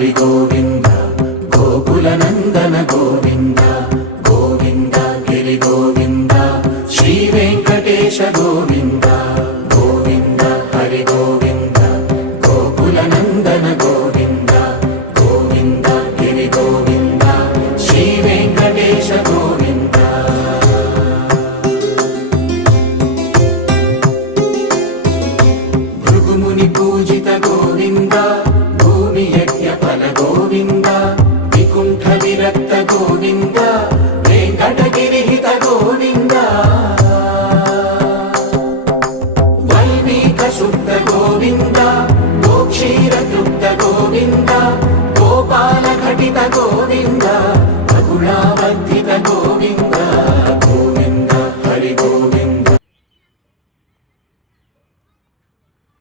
హరి గోవింద గోకుల నందన గోవింద గోవింద గిరి గోవింద శ్రీ వెంకటేశ గోవింద గోవింద హరి గోవింద గోకుల నందన గోవింద గోవింద గిరి గోవింద శ్రీ వెంకటేశ గోవింద భృగుముని పూజిత గోవింద భూమి యజ్ఞ ఫల గోవింద వికుంఠ విరక్త గోవింద వెంకటగిరిహిత గోవింద వైణీక శుద్ధ గోవింద గోక్షీర తృప్త గోవింద గోపాల ఘటిత గోవింద